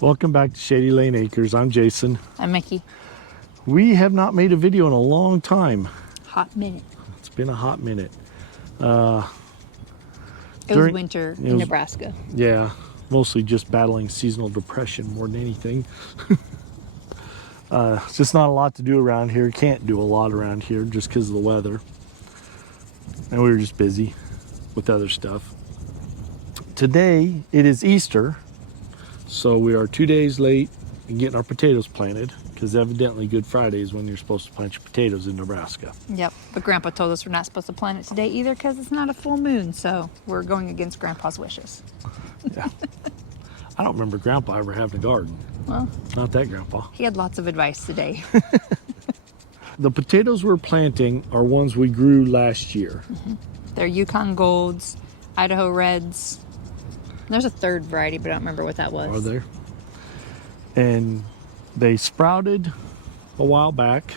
Welcome back to Shady Lane Acres. I'm Jason. I'm Mickey. We have not made a video in a long time. Hot minute. It's been a hot minute. It was winter in Nebraska. Yeah, mostly just battling seasonal depression more than anything. It's just not a lot to do around here. Can't do a lot around here just because of the weather. And we were just busy with other stuff. Today, it is Easter. So we are 2 days late in getting our potatoes planted because evidently Good Friday is when you're supposed to plant your potatoes in Nebraska. Yep, but Grandpa told us we're not supposed to plant it today either because it's not a full moon, so we're going against Grandpa's wishes. Yeah. I don't remember Grandpa ever having a garden. Well, not that Grandpa. He had lots of advice today. The potatoes we're planting are ones we grew last year. Mm-hmm. They're Yukon Golds, Idaho Reds. There's a third variety, but I don't remember what that was. Are there? And they sprouted a while back.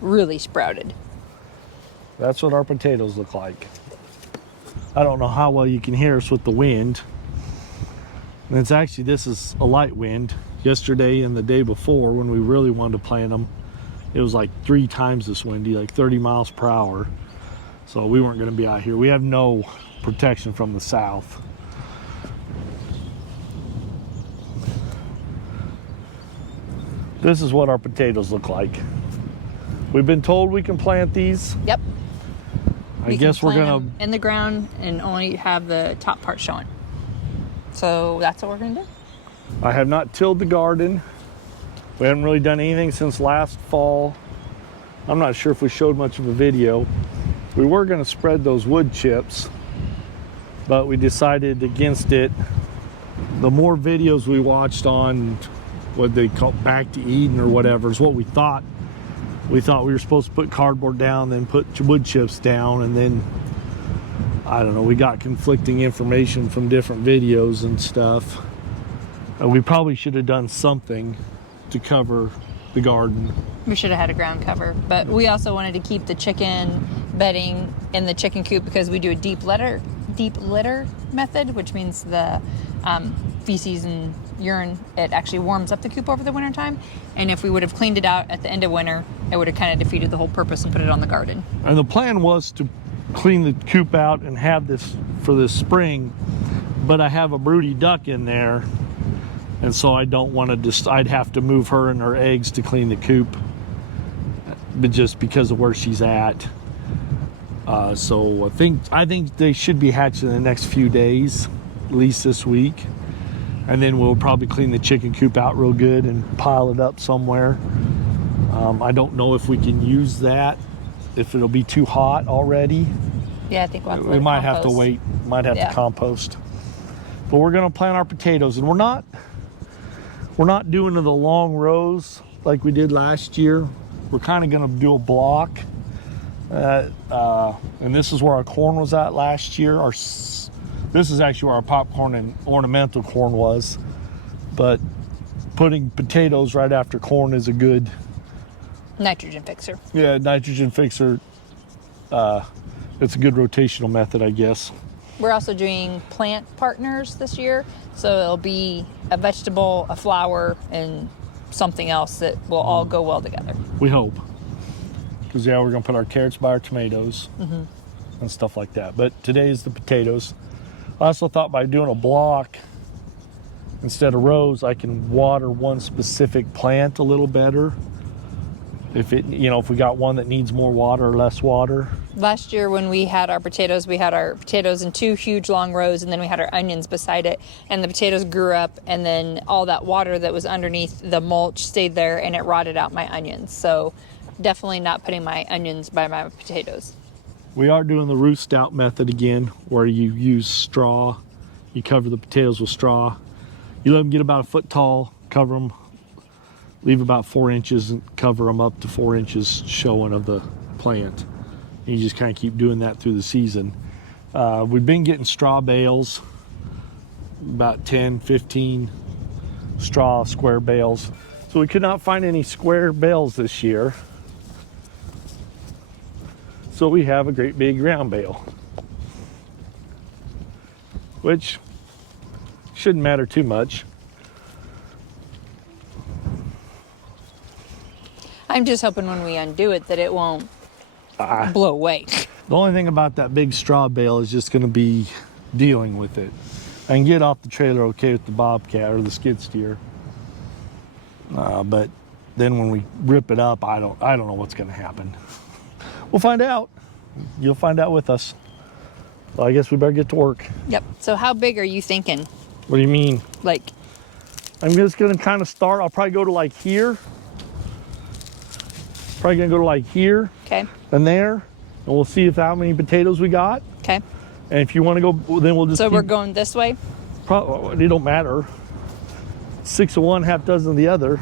Really sprouted. That's what our potatoes look like. I don't know how well you can hear us with the wind. And it's actually, this is a light wind. Yesterday and the day before, when we really wanted to plant them, it was like 3 times this windy, like 30 miles per hour. So we weren't going to be out here. We have no protection from the south. This is what our potatoes look like. We've been told we can plant these. Yep. I guess we're going to in the ground and only have the top part showing. So that's what we're going to do. I have not tilled the garden. We haven't really done anything since last fall. I'm not sure if we showed much of a video. We were going to spread those wood chips, but we decided against it. The more videos we watched on what they call Back to Eden or whatever is what we thought. We thought we were supposed to put cardboard down, then put wood chips down, and then, I don't know, we got conflicting information from different videos and stuff. We probably should have done something to cover the garden. We should have had a ground cover, but we also wanted to keep the chicken bedding in the chicken coop because we do a deep litter method, which means the feces and urine, it actually warms up the coop over the winter time. And if we would have cleaned it out at the end of winter, it would have kind of defeated the whole purpose and put it on the garden. And the plan was to clean the coop out and have this for this spring, but I have a broody duck in there. And so I don't want to I'd have to move her and her eggs to clean the coop, but just because of where she's at. So I think they should be hatching in the next few days, at least this week. And then we'll probably clean the chicken coop out real good and pile it up somewhere. I don't know if we can use that, if it'll be too hot already. Yeah, I think we'll have to we might have to wait, might have to compost. But we're going to plant our potatoes, and we're not doing the long rows like we did last year. We're kind of going to do a block. And this is where our corn was at last year. This is actually where our popcorn and ornamental corn was. But putting potatoes right after corn is a good nitrogen fixer. Yeah, nitrogen fixer. It's a good rotational method, I guess. We're also doing plant partners this year. So it'll be a vegetable, a flower, and something else that will all go well together. We hope. Because, we're going to put our carrots by our tomatoes and stuff like that. But today is the potatoes. I also thought by doing a block instead of rows, I can water one specific plant a little better. If we got one that needs more water or less water. Last year when we had our potatoes in 2 huge long rows, and then we had our onions beside it, and the potatoes grew up, and then all that water that was underneath the mulch stayed there, and it rotted out my onions. So definitely not putting my onions by my potatoes. We are doing the roost out method again, where you use straw. You cover the potatoes with straw. You let them get about a foot tall, cover them, leave about 4 inches, and cover them up to 4 inches showing of the plant. And you just kind of keep doing that through the season. We've been getting straw bales, about 10, 15 straw square bales. So we could not find any square bales this year. so we have a great big round bale, which shouldn't matter too much. I'm just hoping when we undo it that it won't blow away. The only thing about that big straw bale is just going to be dealing with it. I can get off the trailer okay with the Bobcat or the skid steer, but then when we rip it up, I don't know what's going to happen. We'll find out. You'll find out with us. Well, I guess we better get to work. Yep. So how big are you thinking? What do you mean? Like, I'm just going to kind of start. I'll probably go to like here. Probably going to go to like here. okay. And there. And we'll see how many potatoes we got. Okay. And if you want to go, then we'll just So we're going this way? Probably, it don't matter. 6 of one, half dozen of the other.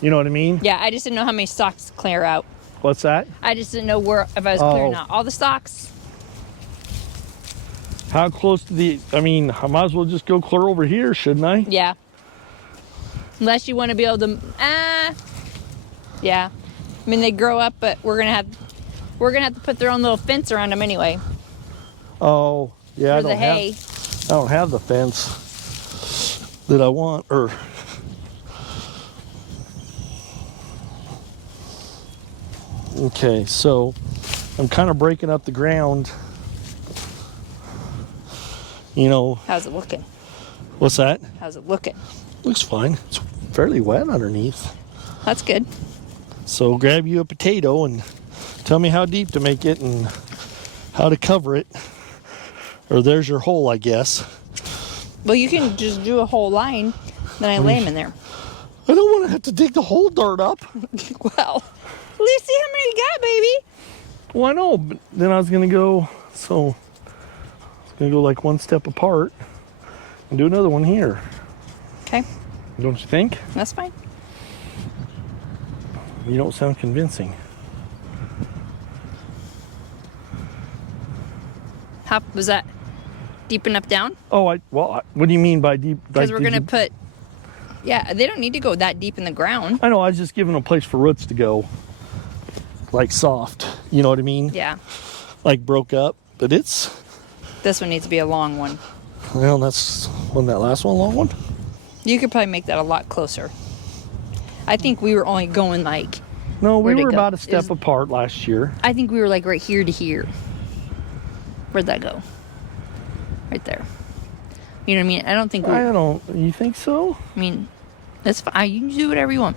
You know what I mean? Yeah, I just didn't know how many stalks to clear out. What's that? I just didn't know if I was clearing out all the stalks. How close to the, I mean, I might as well just go clear over here, shouldn't I? Yeah. Unless you want to be able to, yeah. I mean, they grow up, but we're gonna have to put their own little fence around them anyway. Oh, yeah. For the hay. I don't have the fence that I want, or. Okay, so I'm kind of breaking up the ground. You know. How's it looking? What's that? How's it looking? Looks fine. It's fairly wet underneath. That's good. So grab you a potato and tell me how deep to make it and how to cover it. Or there's your hole, I guess. Well, you can just do a whole line, then I lay them in there. I don't want to have to dig the whole dirt up. Well, at least see how many you got, baby. Well, I know, but then I was going to go, like one step apart and do another one here. Okay. Don't you think? That's fine. You don't sound convincing. How was that? Deep enough down? Oh, what do you mean by deep? Because we're going to put, yeah, they don't need to go that deep in the ground. I know, I was just giving a place for roots to go. Like soft, you know what I mean? Yeah. Like broke up, but it's... This one needs to be a long one. Well, wasn't that last one a long one? You could probably make that a lot closer. I think we were only going like... No, we where'd it were go? about a step apart last year. I think we were like right here to here. Where'd that go? Right there. You know what I mean? I don't think You think so? I mean, that's fine. You can do whatever you want.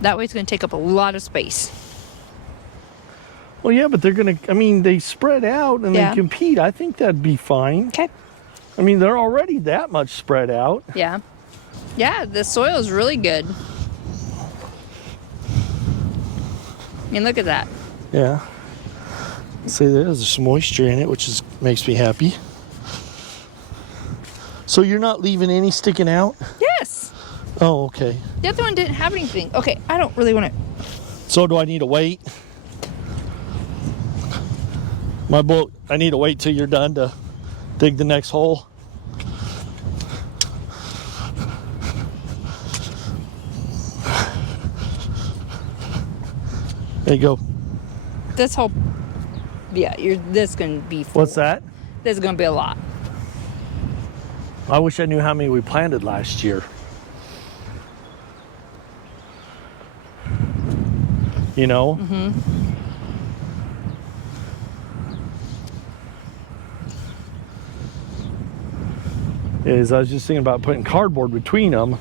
That way it's going to take up a lot of space. Well, yeah, but they're going to, I mean, they spread out and Yeah. they compete. I think that'd be fine. Okay. I mean, they're already that much spread out. Yeah. Yeah, the soil is really good. I mean, look at that. Yeah. See, there's some moisture in it, which makes me happy. So you're not leaving any sticking out? Yes. Oh, okay. The other one didn't have anything. Okay, I don't really want to. So do I need to wait? I need to wait till you're done to dig the next hole. There you go. This whole. Yeah, this going to be full. What's that? This is going to be a lot. I wish I knew how many we planted last year. You know? Mm-hmm. I was just thinking about putting cardboard between them.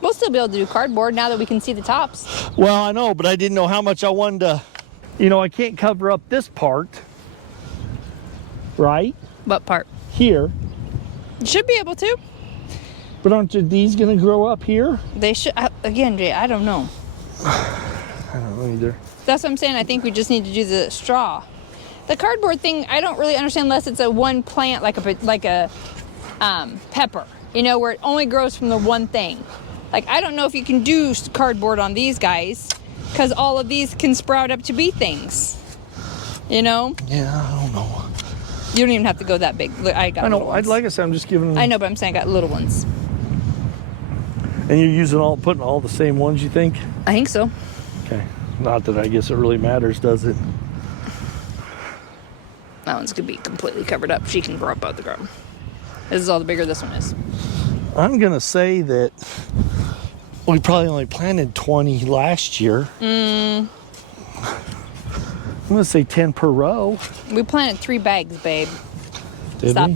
We'll still be able to do cardboard now that we can see the tops. Well, I know, but I didn't know how much I wanted to... I can't cover up this part. Right? What part? Here. You should be able to. But aren't these going to grow up here? They should. Again, Jay, I don't know. I don't know either. That's what I'm saying. I think we just need to do the straw. The cardboard thing, I don't really understand unless it's a one plant, like a pepper, where it only grows from the one thing. Like, I don't know if you can do cardboard on these guys, because all of these can sprout up to be things. Yeah, I don't know. You don't even have to go that big. I got little ones. Like I said, I'm just giving... I know, but I'm saying I got little ones. And you're putting all the same ones, you think? I think so. Okay. Not that I guess it really matters, does it? That one's gonna be completely covered up. She can grow up out of the ground. This is all the bigger this one is. I'm gonna say that we probably only planted 20 last year. I'm gonna say 10 per row. We planted 3 bags, babe. Did Stop. we?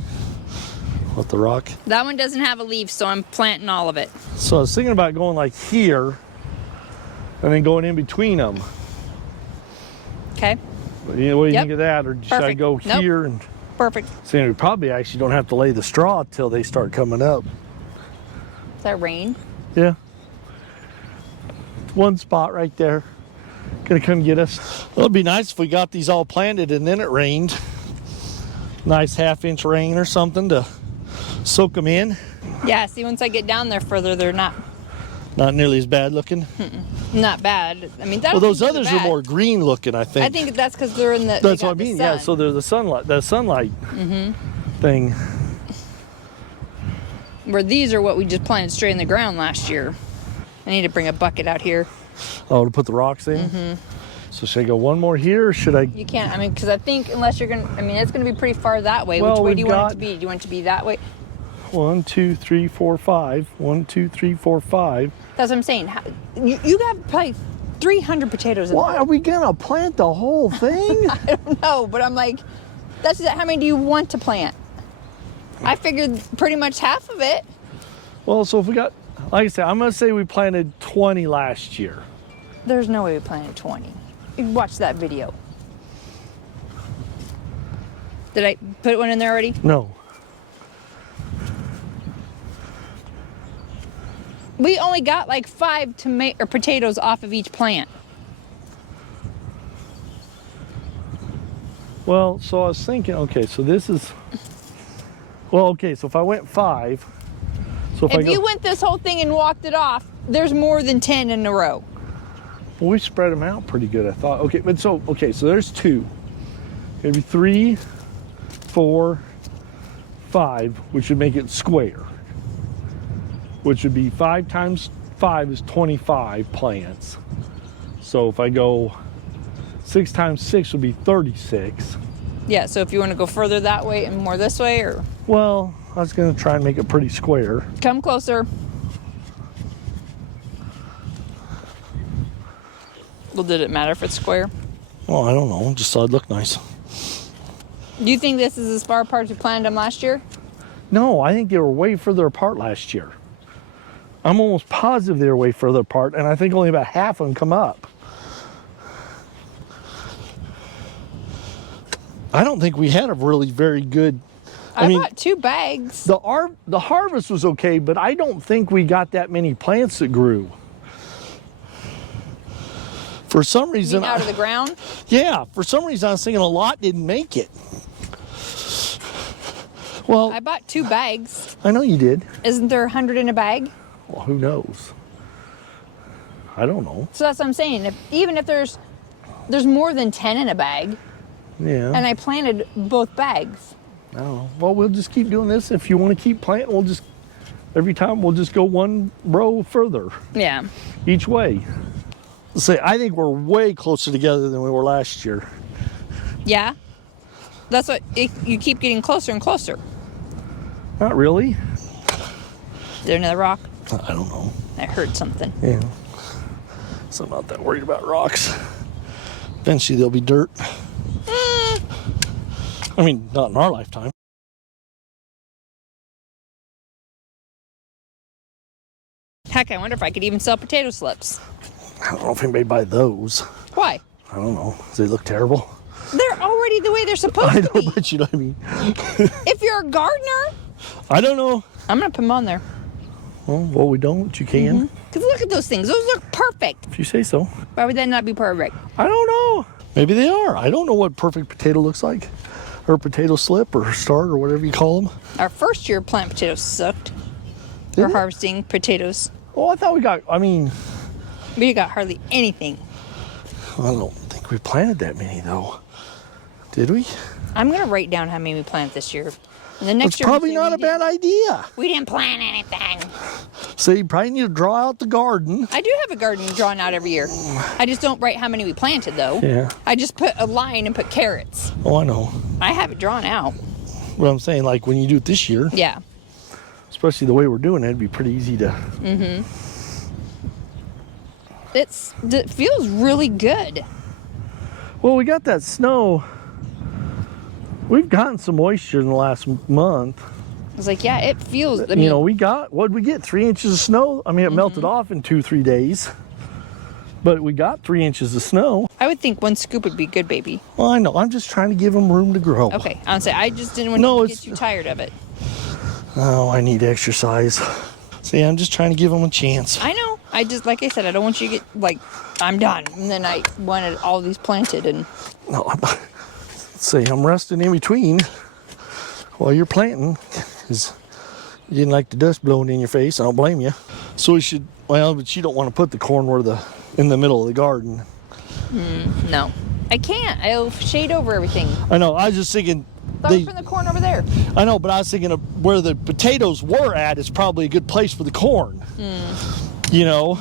What, the rock? That one doesn't have a leaf, so I'm planting all of it. So I was thinking about going like here and then going in between them. Okay. You know, what do you Yep. think of that? Or should I Perfect. go Nope. here and Perfect. see? We probably actually don't have to lay the straw till they start coming up. Is that rain? Yeah. One spot right there. Gonna come get us. Well, it'd be nice if we got these all planted and then it rained. Nice 1/2 inch rain or something to soak them in. Yeah, see, once I get down there further, they're not Not nearly as bad looking. bad. I mean, Well, those others are more green looking, I think. I think that's because they're in the. That's what I mean. Yeah, so there's the sunlight thing. Where these are what we just planted straight in the ground last year. I need to bring a bucket out here. Oh, to put the rocks in? So should I go one more here or should I? You can't, I mean, because I think unless you're going to, I mean, it's going to be pretty far that way. Well, Which way do we've you want got- it to be? Do you want it to be that way? 1, 2, 3, 4, 5. 1, 2, 3, 4, 5. That's what I'm saying. You got probably 300 potatoes in Why are we gonna plant the whole thing? I don't know, but I'm like, how many do you want to plant? I figured pretty much half of it. Well, so if we got, like I said, I'm gonna say we planted 20 last year. There's no way we planted 20. You watch that video. Did I put one in there already? No. We only got like 5 potatoes off of each plant. Well, so I was thinking, okay, so this is, well, okay, so if I went 5, so if I If go, you went this whole thing and walked it off, there's more than 10 in a row. well, we spread them out pretty good, I thought. Okay, but so, okay, so there's 2. Maybe 3, 4, 5, which would make it square. Which would be 5 times 5 is 25 plants. So if I go 6 times 6 would be 36. Yeah, so if you want to go further that way and more this way, or Well, I was gonna try and make it pretty square. come closer. Well, did it matter if it's square? Well, I don't know, just thought it'd look nice. Do you think this is as far apart as we planned them last year? No, I think they were way further apart last year. I'm almost positive they were way further apart, and I think only about half of them come up. I don't think we had a really very good. I mean, bought 2 bags. the harvest was okay, but I don't think we got that many plants that grew. For some You reason, mean out of the ground? yeah, for some reason I was thinking a lot didn't make it. Well, I bought 2 bags. I know you did. Isn't there 100 in a bag? Well, who knows? I don't know. So that's what I'm saying. Even if there's more than 10 in a bag, Yeah. and I planted both bags. I don't know. Well, we'll just keep doing this. If you want to keep planting, we'll just, every time we'll just go one row further Yeah. each way. Say, I think we're way closer together than we were last year. Yeah. That's what you keep getting closer and closer. Not really. Is there another rock? I don't know. I heard something. Yeah. So I'm not that worried about rocks. Eventually they'll be dirt. I mean, not in our lifetime. Heck, I wonder if I could even sell potato slips. I don't know if anybody buy those. Why? I don't know. Does they look terrible? They're already the way they're supposed I to know, be. but you know what I mean. If you're a gardener, I don't know. I'm gonna put them on there. Well, we don't. You can. Cause look at those things; those look perfect. If you say so. Why would that not be perfect? I don't know. Maybe they are. I don't know what perfect potato looks like. Or potato slip or start or whatever you call them. Our first year plant potatoes sucked. Did For it? harvesting potatoes, Oh, I thought we got, I mean, we got hardly anything. I don't think we planted that many though. Did we? I'm gonna write down how many we planted this year. And the next It's year, probably not a bad idea. We didn't plan anything. So you probably need to draw out the garden. I do have a garden drawn out every year. I just don't write how many we planted, though. Yeah. I just put a line and put carrots. Oh, I know. I have it drawn out. But I'm saying, like, when you do it this year, Yeah. especially the way we're doing it, it'd be pretty easy to... Mm-hmm. It feels really good. Well, we got that snow. We've gotten some moisture in the last month. I was like, yeah, it feels... I mean, you know, what'd we get? 3 inches of snow? I mean, it melted off in 2-3 days. But we got 3 inches of snow. I would think 1 scoop would be good, baby. Well, I know. I'm just trying to give them room to grow. Okay. I would say I just didn't want to get too tired of it. Oh, I need exercise. See, I'm just trying to give them a chance. I know. I just, like I said, I don't want you to get, like, I'm done. And then I wanted all these planted and... No, see, I'm resting in between while you're planting because you didn't like the dust blowing in your face. I don't blame you. So we should, well, but you don't want to put the corn in the middle of the garden. No. I can't. I'll shade over everything. I know. I was just thinking... From the corn over there. I know, but I was thinking of where the potatoes were at is probably a good place for the corn. You know?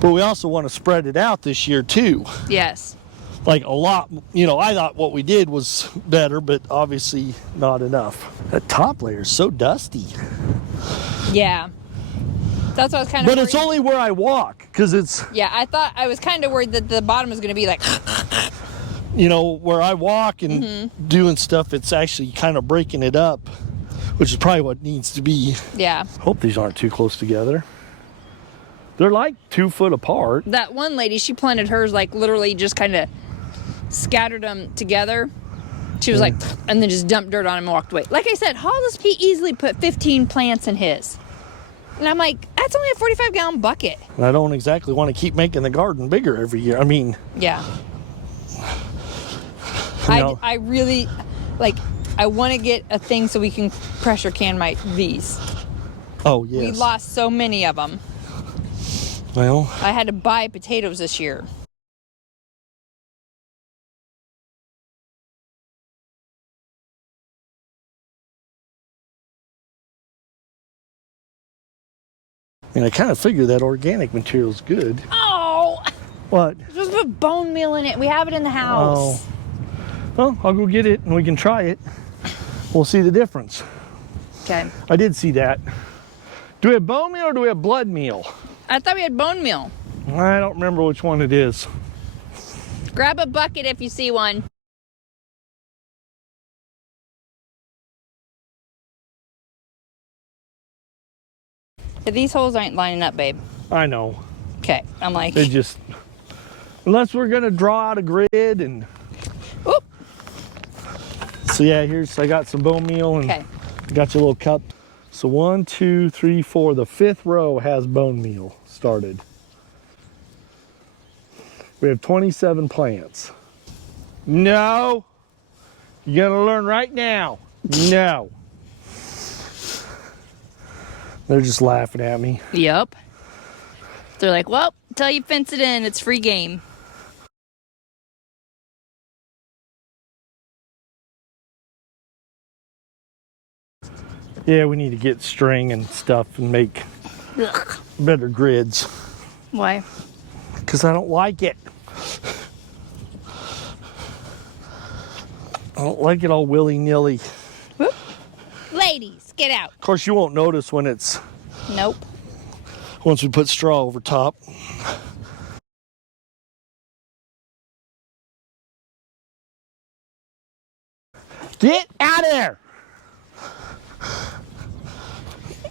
But we also want to spread it out this year, too. Yes. Like a lot, you know, I thought what we did was better, but obviously not enough. That top layer is so dusty. Yeah. That's what I was kind of But it's only where I walk, because it's... Yeah, I was kind of worried that the bottom is going to be like... You know, where I walk and doing stuff, it's actually kind of breaking it up, which is probably what needs to be. Yeah. Hope these aren't too close together. They're like 2 foot apart. That one lady, she planted hers like literally just kind of scattered them together. She was like, and then just dumped dirt on them and walked away. Like I said, Hollis P easily put 15 plants in his. And I'm like, that's only a 45-gallon bucket. And I don't exactly want to keep making the garden bigger every year. I mean... Yeah. No. I really, like, I want to get a thing so we can pressure can these. Oh, yes. We lost so many of them. Well... I had to buy potatoes this year. I mean, I kind of figured that organic material's good. Oh! What? Just put bone meal in it. We have it in the house. Oh. Well, I'll go get it and we can try it. We'll see the difference. Okay. I did see that. Do we have bone meal or do we have blood meal? I thought we had bone meal. I don't remember which one it is. Grab a bucket if you see one. These holes aren't lining up, babe. I know. Okay. I'm like... They just... Unless we're going to draw out a grid and... Oop. So yeah, I got some bone meal and got your little cup. So 1, 2, 3, 4. The 5th row has bone meal started. We have 27 plants. No. You're gonna learn right now. No. They're just laughing at me. Yep. They're like, well, until you fence it in, it's free game. Yeah, we need to get string and stuff and make better grids. Why? Because I don't like it. I don't like it all willy-nilly. Whoop. Ladies, get out. Of course, you won't notice when it's... Nope. Once we put straw over top. Get out of there!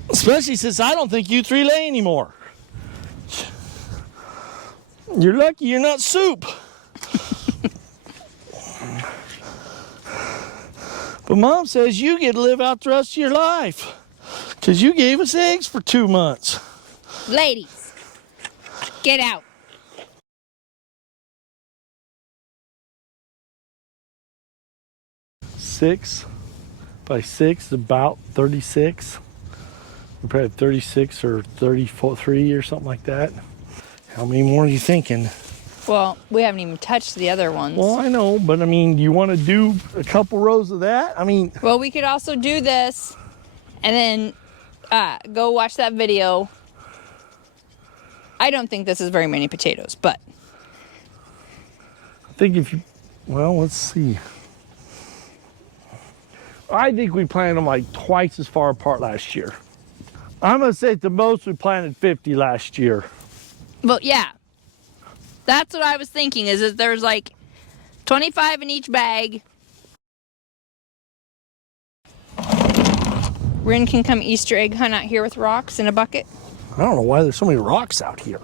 Especially since I don't think you 3 lay anymore. You're lucky you're not soup. But Mom says you get to live out the rest of your life because you gave us eggs for 2 months. Ladies, get out. Six by 6 is about 36. We probably have 36 or 33 or something like that. How many more are you thinking? Well, we haven't even touched the other ones. Well, I know, but I mean, do you want to do a couple rows of that? I mean, Well, we could also do this and then go watch that video. I don't think this is very many potatoes, but I think if you, well, let's see. I think we planted them like twice as far apart last year. I'm gonna say at the most we planted 50 last year. well, yeah. That's what I was thinking, is that there's like 25 in each bag. Rin can come Easter egg hunt out here with rocks in a bucket. I don't know why there's so many rocks out here.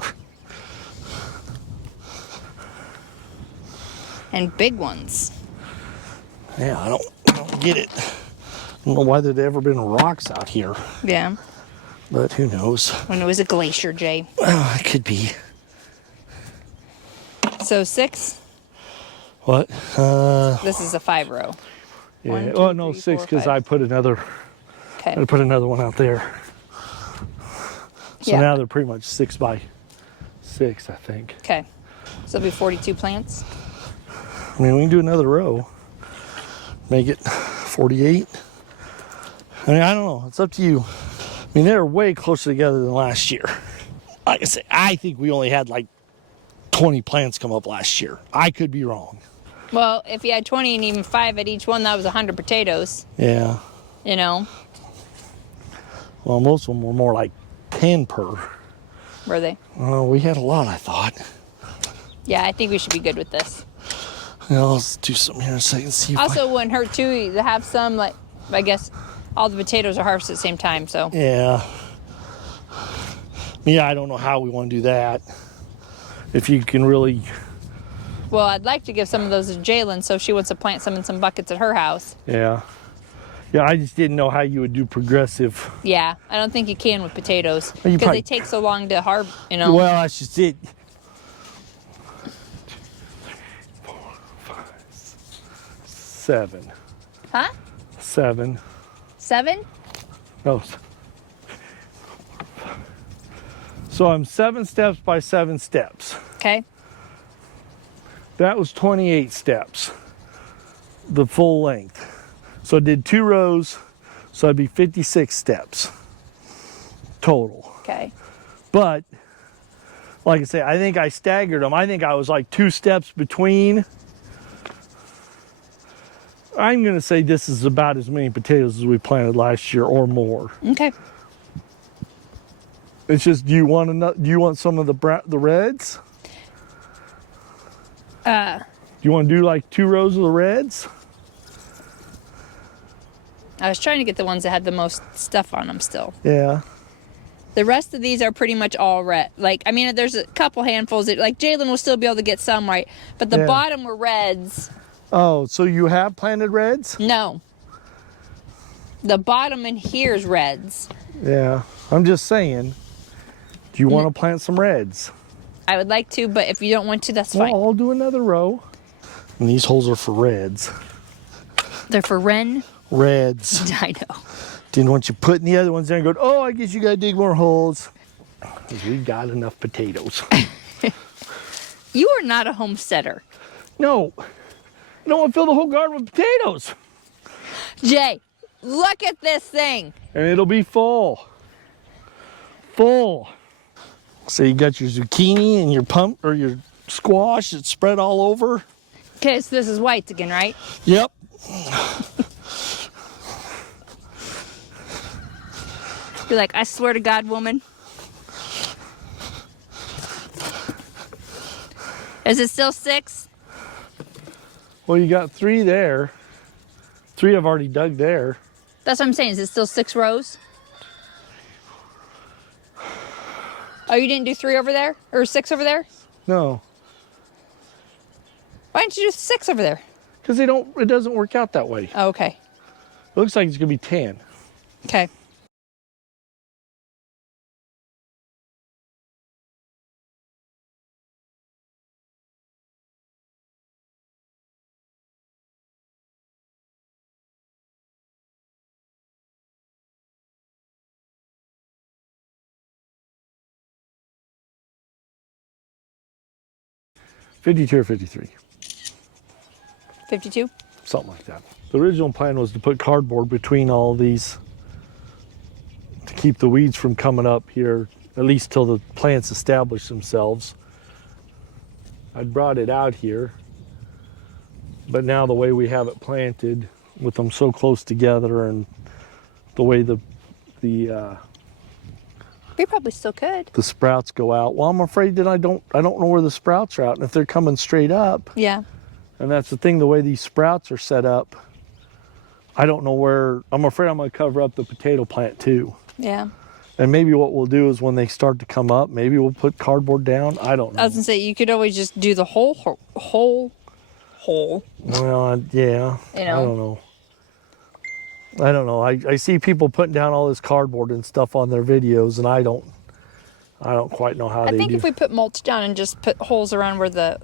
And big ones. Yeah, I don't get it. I don't know why there'd ever been rocks out here, Yeah. but who knows? When it was a glacier, Jay. Oh, it could be. So 6. What? This is a 5 row. Yeah. 1, 2, Oh no, 3, 6 4, because 5. I put another. Okay. I put another one out there. So Yeah. now they're pretty much 6 by 6, I think. Okay. So it'll be 42 plants. I mean, we can do another row. Make it 48. I mean, I don't know. It's up to you. I mean, they're way closer together than last year. Like I say, I think we only had like 20 plants come up last year. I could be wrong. Well, if you had 20 and even 5 at each one, that was 100 potatoes. Yeah. You know, Well, most of them were more like 10 per. were they? Well, we had a lot, I thought. Yeah, I think we should be good with this. Yeah, let's do something here in a second. See if Also, it wouldn't hurt too to have some, like, I guess all the potatoes are harvested at the same time, so. Yeah. Yeah, I don't know how we want to do that. If you can really. Well, I'd like to give some of those to Jalen, so if she wants to plant some in some buckets at her house. Yeah. Yeah, I just didn't know how you would do progressive. Yeah, I don't think you can with potatoes Well, you because probably- they take so long to harvest, you know. Well, that's just it. 7. Huh? 7. 7? No. So I'm 7 steps by 7 steps. Okay. That was 28 steps, the full length. So I did 2 rows, so I'd be 56 steps total. Okay. But like I say, I think I staggered them. I think I was like 2 steps between. I'm going to say this is about as many potatoes as we planted last year or more. Okay. It's just, do you want some of the reds? Do you want to do like 2 rows of the reds? I was trying to get the ones that had the most stuff on them still. Yeah. The rest of these are pretty much all red. Like, I mean, there's a couple handfuls that, like, Jalen will still be able to get some right, but the Yeah. bottom were reds. Oh, so you have planted reds? No. The bottom in here is reds. Yeah. I'm just saying, do you want to plant some reds? I would like to, but if you don't want to, that's fine. Well, I'll do another row. And these holes are for reds. They're for Ren. Reds. I know. Didn't want you putting the other ones there and go, oh, I guess you got to dig more holes. Because we got enough potatoes. You are not a homesteader. No. I don't want to fill the whole garden with potatoes. Jay, look at this thing. And it'll be full. Full. So you got your zucchini and your pump or your squash that's spread all over. Okay, so this is whites again, right? Yep. You're like, I swear to God, woman. Is it still 6? Well, you got 3 there. 3 I've already dug there. That's what I'm saying. Is it still 6 rows? Oh, you didn't do 3 over there? Or 6 over there? No. Why didn't you do 6 over there? Because it doesn't work out that way. Oh, okay. It looks like it's going to be 10. Okay. 52 or 53. 52? Something like that. The original plan was to put cardboard between all these to keep the weeds from coming up here, at least till the plants establish themselves. I brought it out here, but now the way we have it planted, with them so close together, and the way the We probably still could. the sprouts go out, well, I'm afraid that I don't know where the sprouts are out, and if they're coming straight up, Yeah. and that's the thing, the way these sprouts are set up, I don't know where. I'm afraid I'm going to cover up the potato plant too. Yeah. And maybe what we'll do is when they start to come up, maybe we'll put cardboard down. I don't know. I was gonna say you could always just do the whole hole. Well, yeah. You know? I don't know. I see people putting down all this cardboard and stuff on their videos, and I don't quite know how I they think do. if we put mulch down and just put holes around where the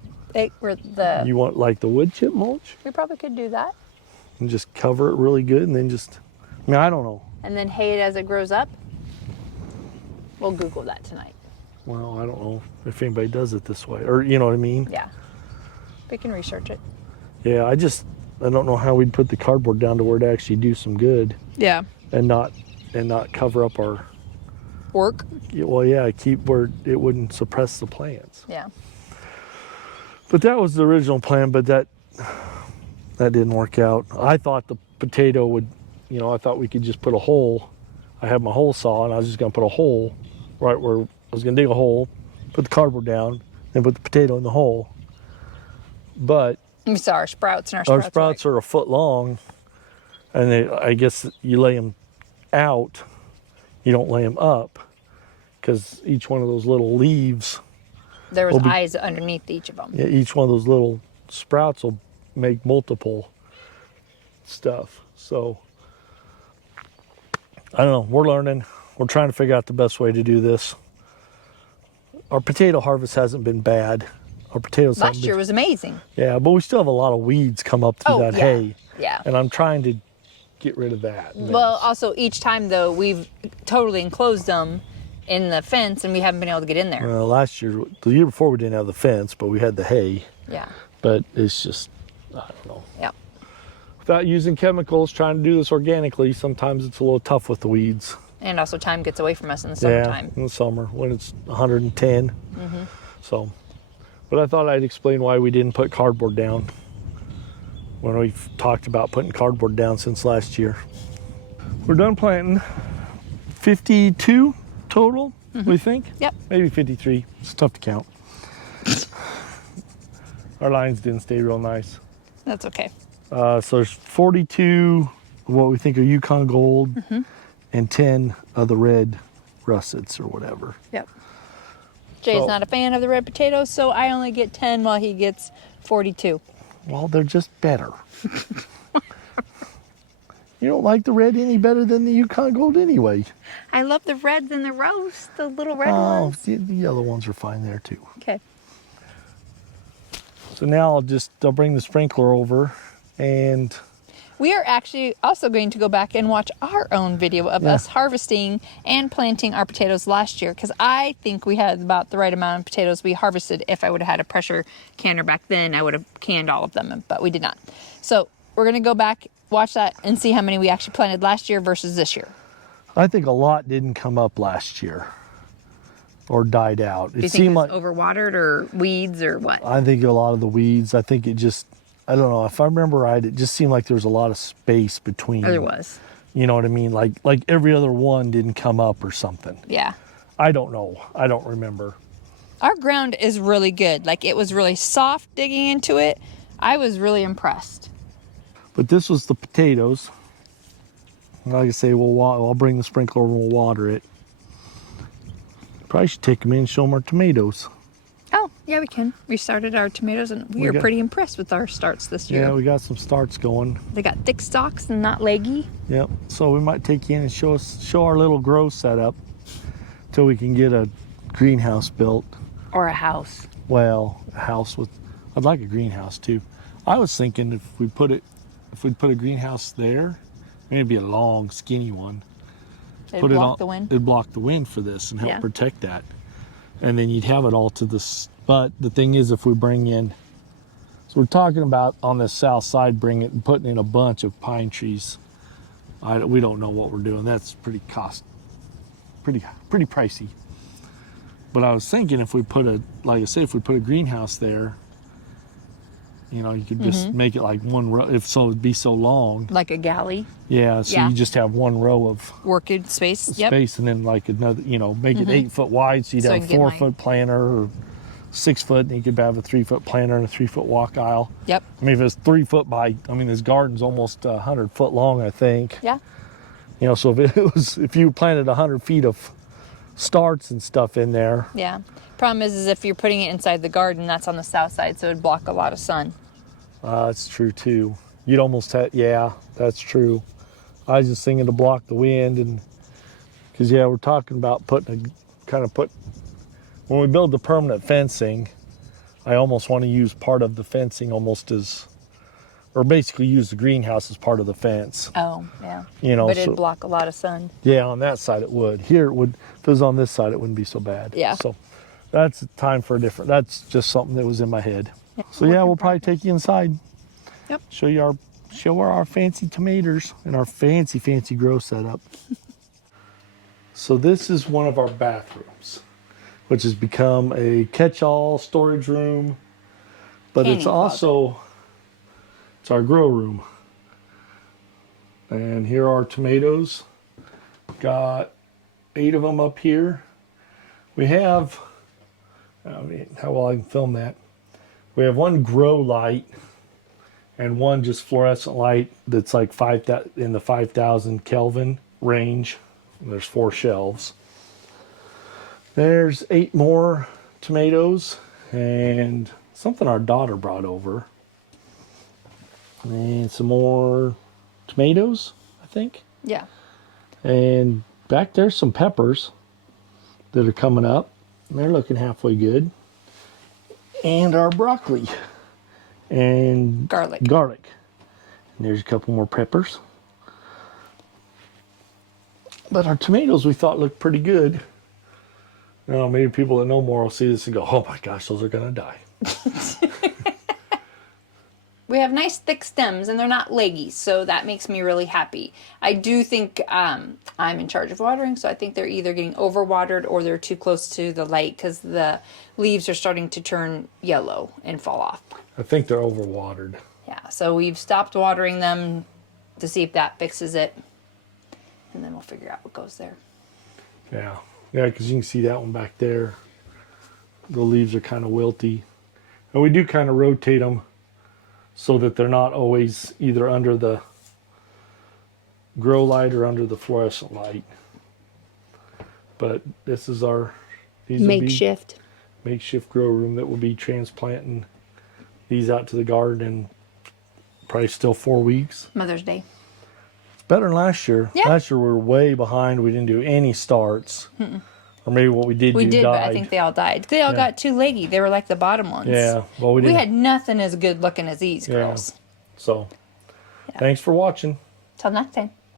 You want like the wood chip mulch we probably could do that. and just cover it really good, and then just. I mean, I don't know. And then hay it as it grows up. We'll Google that tonight. Well, I don't know if anybody does it this way, or you know what I mean. Yeah. We can research it. Yeah, I don't know how we'd put the cardboard down to where it actually do some good Yeah. and not cover up our. Work. Well, yeah, keep where it wouldn't suppress the plants. Yeah. But that was the original plan, but that didn't work out. I thought the potato would, I thought we could just put a hole. I had my hole saw, and I was just going to put a hole right where I was going to dig a hole, put the cardboard down, then put the potato in the hole. But We saw our sprouts, and our sprouts are a foot long, and I guess you lay them out. You don't lay them up, because each one of those little leaves, there was eyes underneath each of them. yeah, each one of those little sprouts will make multiple stuff. So I don't know. We're learning. We're trying to figure out the best way to do this. Our potato harvest hasn't been bad. Our potatoes Last year was amazing. Yeah, but we still have a lot of weeds come up through that hay. Yeah. And I'm trying to get rid of that. Well, also each time though we've totally enclosed them in the fence, and we haven't been able to get in there. Well, last year, the year before, we didn't have the fence, but we had the hay. Yeah. But it's just, I don't know. Yeah. Without using chemicals, trying to do this organically, sometimes it's a little tough with the weeds. And also time gets away from us in the summertime. Yeah, in the summer when it's 110. So, but I thought I'd explain why we didn't put cardboard down when we've talked about putting cardboard down since last year. We're done planting. 52 total, we think? Yep. Maybe 53. It's tough to count. Our lines didn't stay real nice. That's okay. So there's 42 what we think are Yukon Gold and 10 of the red russets or whatever. Yep. Jay's not a fan of the red potatoes, so I only get 10 while he gets 42. Well, they're just better. You don't like the red any better than the Yukon Gold anyway. I love the reds in the roast, the little red Oh, ones. the yellow ones are fine there too. Okay. So now I'll bring the sprinkler over, and We are actually also going to go back and watch our own video of us harvesting and planting our potatoes last year, because I think we had about the right amount of potatoes we harvested. If I would have had a pressure canner back then, I would have canned all of them, but we did not. So we're going to go back, watch that, and see how many we actually planted last year versus this year. I think a lot didn't come up last year or died out. Do you think it was overwatered or weeds or what? I think a lot of the weeds. I think it just, I don't know. If I remember right, it just seemed like there was a lot of space between. There was. You know what I mean? Like every other one didn't come up or something. Yeah. I don't know. I don't remember. Our ground is really good. Like, it was really soft digging into it. I was really impressed. But this was the potatoes. Like I say, I'll bring the sprinkler and we'll water it. Probably should take them in and show them our tomatoes. Oh, yeah, we can. We started our tomatoes, and we are pretty impressed with our starts this year. Yeah, we got some starts going. They got thick stalks and not leggy. Yep. So we might take you in and show our little grow setup till we can get a greenhouse built. Or a house. Well, a house with, I'd like a greenhouse too. I was thinking if we'd put a greenhouse there, maybe it'd be a long, skinny one. It'd block the wind. It'd block the wind for this and help Yeah. protect that. and then you'd have it all to this. But the thing is, if we bring in, so we're talking about on the south side, putting in a bunch of pine trees. We don't know what we're doing. That's pretty pricey. But I was thinking if we put if we put a greenhouse there, you know, you could just make it like one row, it'd be so long. Like a galley. Yeah, so you just have one row of working space. And then like another, you know, make it 8 foot wide, so you'd have a 4 foot planter, or 6 foot, and you could have a 3 foot planter and a 3 foot walk aisle. Yep. I mean, if it's 3 foot by, I mean, this garden's almost 100 foot long, I think. Yeah. You know, so if you planted 100 feet of starts and stuff in there. Yeah. Problem is if you're putting it inside the garden, that's on the south side, so it'd block a lot of sun. That's true too. You'd almost have, yeah, that's true. I was just thinking to block the wind, and because we're talking about when we build the permanent fencing, I almost want to use part of the fencing or basically use the greenhouse as part of the fence. Oh, yeah. You know, but it'd block a lot of sun. Yeah, on that side it would. Here it would. If it was on this side, it wouldn't be so bad. Yeah. So that's time for that's just something that was in my head. Yeah. So yeah, we'll probably take you inside. Yep. Show our fancy tomatoes and our fancy grow setup. So this is one of our bathrooms, which has become a catch-all storage room, but it's also it's our grow room. And here are our tomatoes. Got 8 of them up here. We have, I mean, how well I can film that. We have one grow light and one just fluorescent light that's like in the 5,000 Kelvin range. There's 4 shelves. There's 8 more tomatoes and something our daughter brought over. And some more tomatoes, I think. Yeah. And back there's some peppers that are coming up. They're looking halfway good. And our broccoli and garlic. And there's a couple more peppers. But our tomatoes we thought looked pretty good. Now maybe people that know more will see this and go, "Oh my gosh, those are gonna die." We have nice thick stems and they're not leggy, so that makes me really happy. I do think I'm in charge of watering, so I think they're either getting overwatered or they're too close to the light because the leaves are starting to turn yellow and fall off. I think they're overwatered. Yeah, so we've stopped watering them to see if that fixes it, and then we'll figure out what goes there. Yeah, because you can see that one back there. The leaves are kind of wilty. And we do kind of rotate them so that they're not always either under the grow light or under the fluorescent light. But this is our makeshift grow room that will be transplanting these out to the garden in probably still 4 weeks. Mother's Day. It's better than last year. Yeah. Last year we were way behind. We didn't do any starts. Or maybe what we did died. But I think they all died. They all got too leggy. They were like the bottom ones. Yeah. Well, we had nothing as good looking as these girls. So, thanks for watching. Till next time.